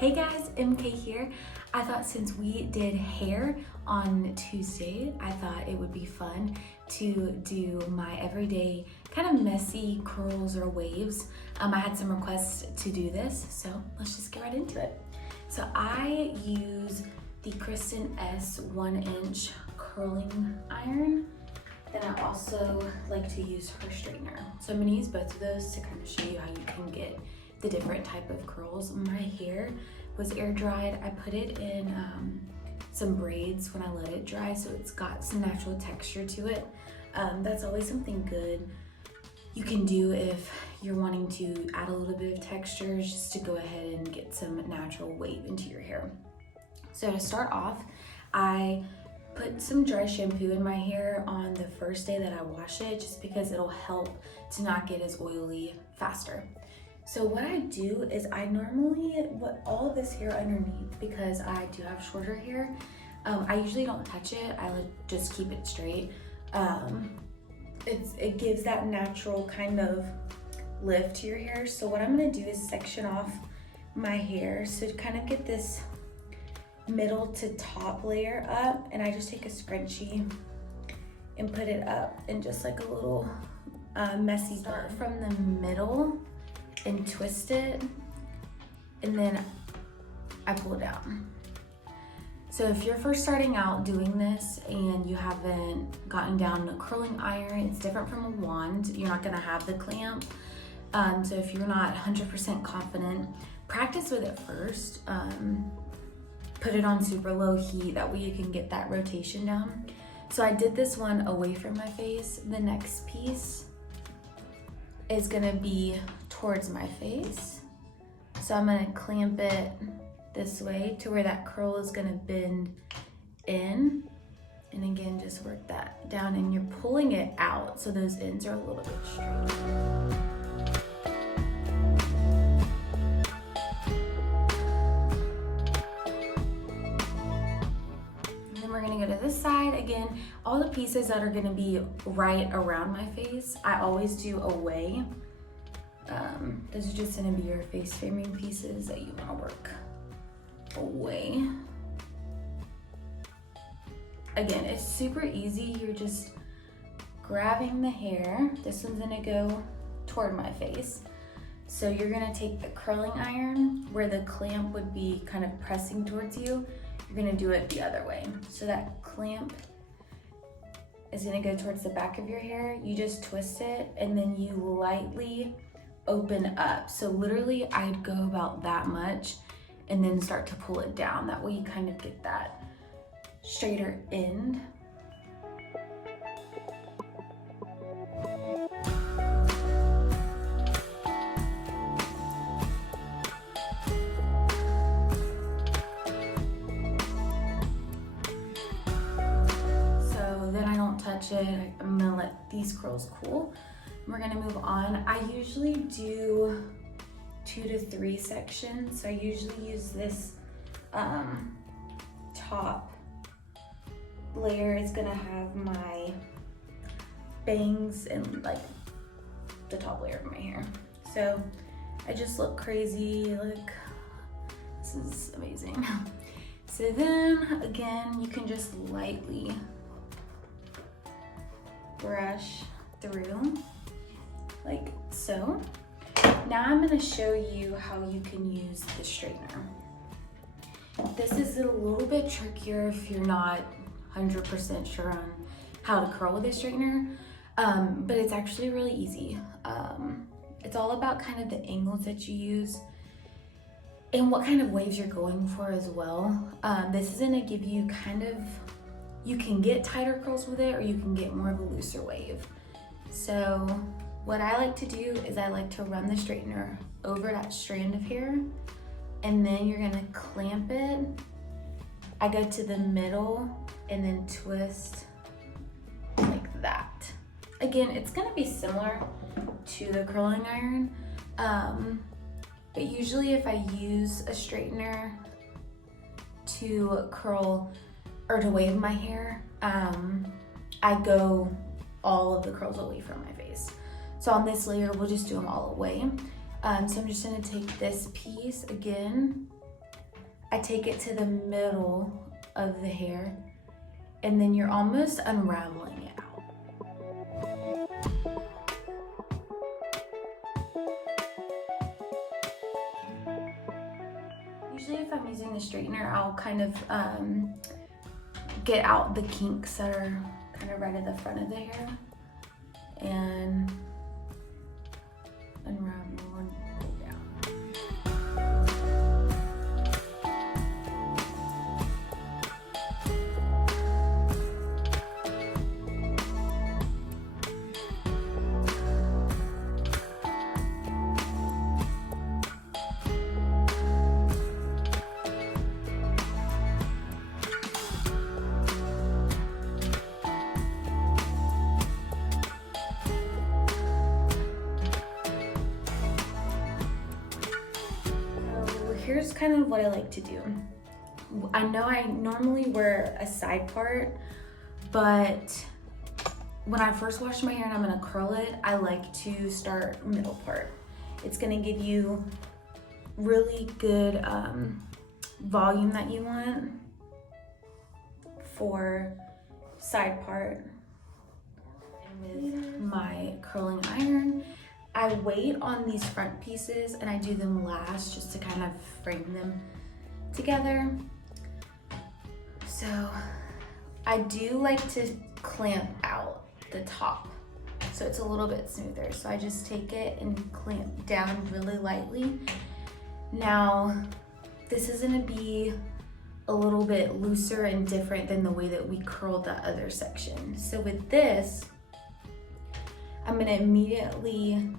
Hey guys, MK here. I thought since we did hair on Tuesday, I thought it would be fun to do my everyday kind of messy curls or waves. I had some requests to do this, so let's just get right into it. So I use the Kristin S 1-inch curling iron. Then I also like to use her straightener. So I'm gonna use both of those to kind of show you how you can get the different type of curls. My hair was air dried. I put it in some braids when I let it dry, so it's got some natural texture to it. That's always something good you can do if you're wanting to add a little bit of texture, just to go ahead and get some natural wave into your hair. So to start off, I put some dry shampoo in my hair on the first day that I wash it, just because it'll help to not get as oily faster. So what I do is I normally put all of this hair underneath because I do have shorter hair. I usually don't touch it, I just keep it straight. It gives that natural kind of lift to your hair. So what I'm gonna do is section off my hair so to kind of get this middle to top layer up, and I just take a scrunchie and put it up in just like a little messy start from the middle and twist it, and then I pull it down. So if you're first starting out doing this and you haven't gotten down a curling iron, it's different from a wand. You're not gonna have the clamp. So if you're not 100% confident, practice with it first. Put it on super low heat, that way you can get that rotation down. So I did this one away from my face. The next piece is gonna be towards my face. So I'm gonna clamp it this way to where that curl is gonna bend in. And again, just work that down, and you're pulling it out so those ends are a little bit straight. We're gonna go to this side. Again, all the pieces that are gonna be right around my face, I always do away. Those are just gonna be your face framing pieces that you wanna work away. Again, it's super easy. You're just grabbing the hair. This one's gonna go toward my face. So you're gonna take the curling iron where the clamp would be kind of pressing towards you. You're gonna do it the other way. So that clamp is gonna go towards the back of your hair. You just twist it, and then you lightly open up. So literally I'd go about that much and then start to pull it down. That way you kind of get that straighter end. Touch it. I'm gonna let these curls cool. We're gonna move on. I usually do 2 to 3 sections. So I usually use this top layer. It's gonna have my bangs and like the top layer of my hair. So I just look crazy, like this is amazing. So then again, you can just lightly brush through like so. Now I'm going to show you how you can use the straightener. This is a little bit trickier if you're not 100% sure on how to curl with a straightener, but it's actually really easy. It's all about kind of the angles that you use and what kind of waves you're going for as well. This is going to give you kind of, you can get tighter curls with it, or you can get more of a looser wave. So what I like to do is I like to run the straightener over that strand of hair, and then you're gonna clamp it. I go to the middle and then twist like that. Again, it's gonna be similar to the curling iron, but usually if I use a straightener to curl or to wave my hair, I go all of the curls away from my face. So on this layer, we'll just do them all away. So I'm just gonna take this piece again, I take it to the middle of the hair, and then you're almost unraveling it out. Usually if I'm using the straightener, I'll kind of get out the kinks that are kind of right at the front of the hair and unravel and pull down. Here's kind of what I like to do. I know I normally wear a side part, but when I first wash my hair and I'm gonna curl it, I like to start middle part. It's gonna give you really good volume that you want for side part. And with my curling iron, I wait on these front pieces and I do them last just to kind of frame them together. So I do like to clamp out the top so it's a little bit smoother. So I just take it and clamp down really lightly. Now, this is gonna be a little bit looser and different than the way that we curled the other section. So with this, I'm gonna immediately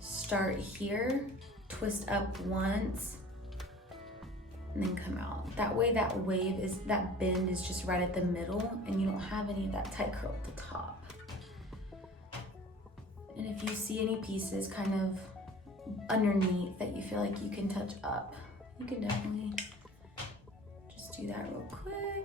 start here, twist up once, and then come out. That way that bend is just right at the middle and you don't have any of that tight curl at the top. And if you see any pieces kind of underneath that you feel like you can touch up, you can definitely just do that real quick.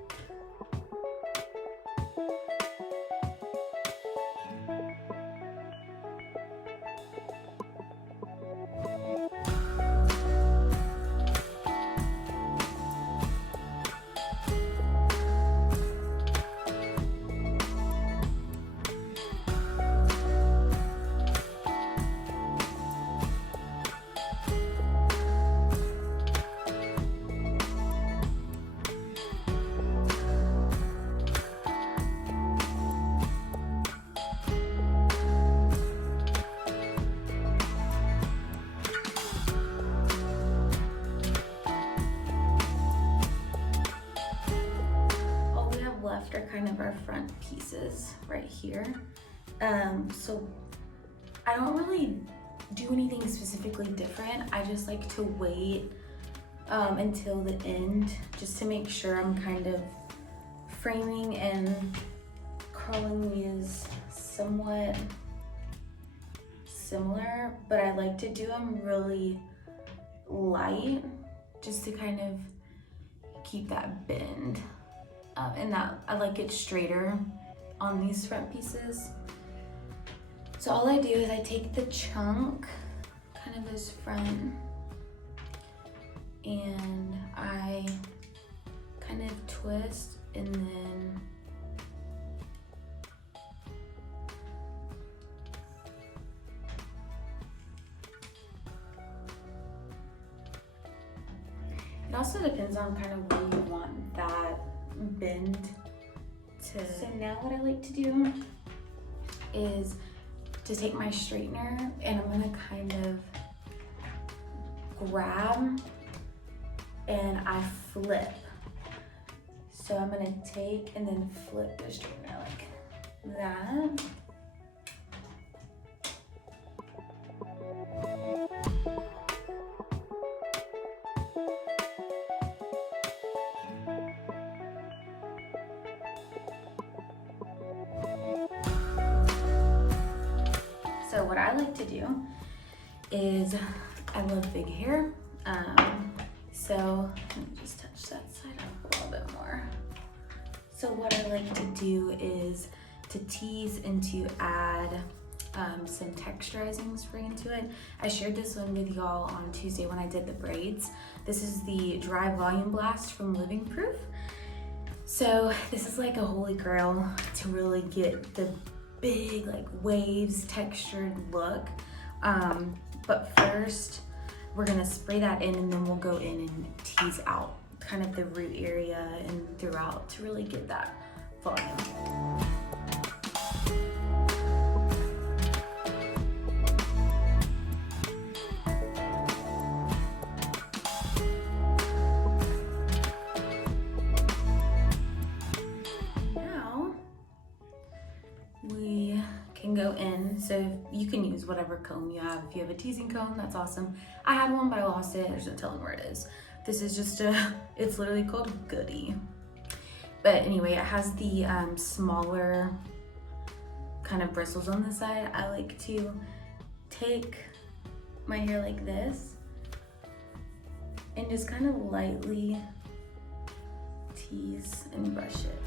Left are kind of our front pieces right here. So I don't really do anything specifically different. I just like to wait until the end just to make sure I'm kind of framing and curling these somewhat similar, but I like to do them really light just to kind of keep that bend. And that I like it straighter on these front pieces. So all I do is I take the chunk, kind of this front, and I kind of twist and then it also depends on kind of where you want that bend to. So now what I like to do is to take my straightener and I'm gonna kind of grab and I flip. So I'm gonna take and then flip the straightener like that. So what I like to do is, I love big hair, so let me just touch that side up a little bit more. So what I like to do is to tease and to add some texturizing spray into it. I shared this one with y'all on Tuesday when I did the braids. This is the Dry Volume Blast from Living Proof. So this is like a holy grail to really get the big like waves textured look. But first we're gonna spray that in, and then we'll go in and tease out kind of the root area and throughout to really get that volume. Now we can go in, so you can use whatever comb you have. If you have a teasing comb, that's awesome. I had one but I lost it. There's no telling where it is. This is just it's literally called Goody. But anyway, it has the smaller kind of bristles on the side. I like to take my hair like this and just kind of lightly tease and brush it.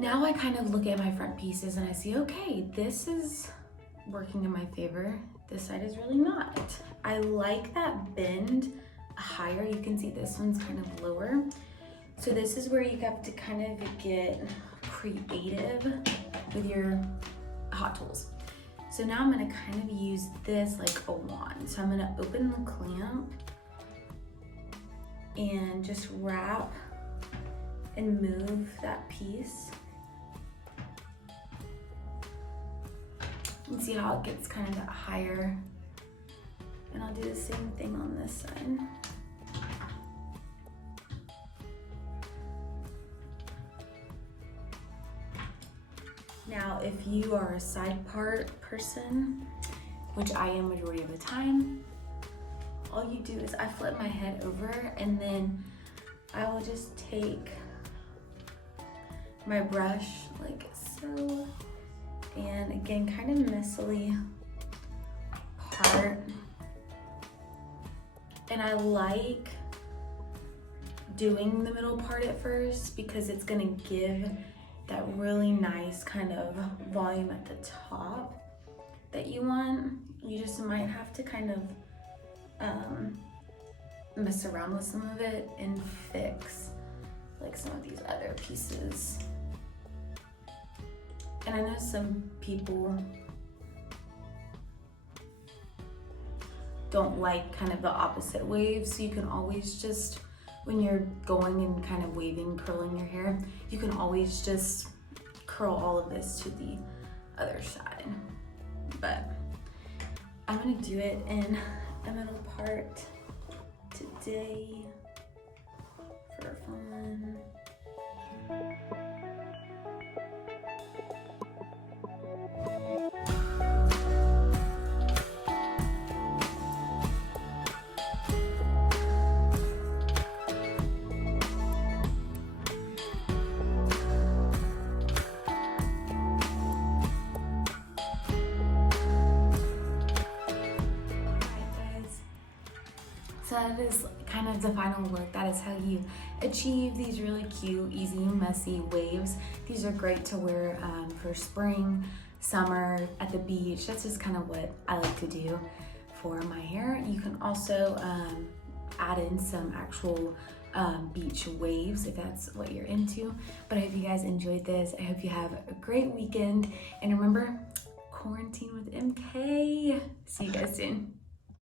Now I kind of look at my front pieces and I see, okay, this is working in my favor. This side is really not. I like that bend higher. You can see this one's kind of lower. So this is where you have to kind of get creative with your hot tools. So now I'm gonna kind of use this like a wand. So I'm gonna open the clamp and just wrap and move that piece. And see how it gets kind of that higher. And I'll do the same thing on this side. Now, if you are a side part person, which I am majority of the time, all you do is I flip my head over and then I will just take my brush like so, and again, kind of messily part. And I like doing the middle part at first because it's gonna give that really nice kind of volume at the top that you want. You just might have to kind of mess around with some of it and fix like some of these other pieces. And I know some people don't like kind of the opposite wave, so you can always just, when you're going and kind of waving, curling your hair, you can always just curl all of this to the other side. But I'm gonna do it in a middle part today for fun. So that is kind of the final look. That is how you achieve these really cute, easy, messy waves. These are great to wear for spring, summer, at the beach. That's just kind of what I like to do for my hair. You can also add in some actual beach waves if that's what you're into. But I hope you guys enjoyed this. I hope you have a great weekend. And remember, quarantine with MK. See you guys soon.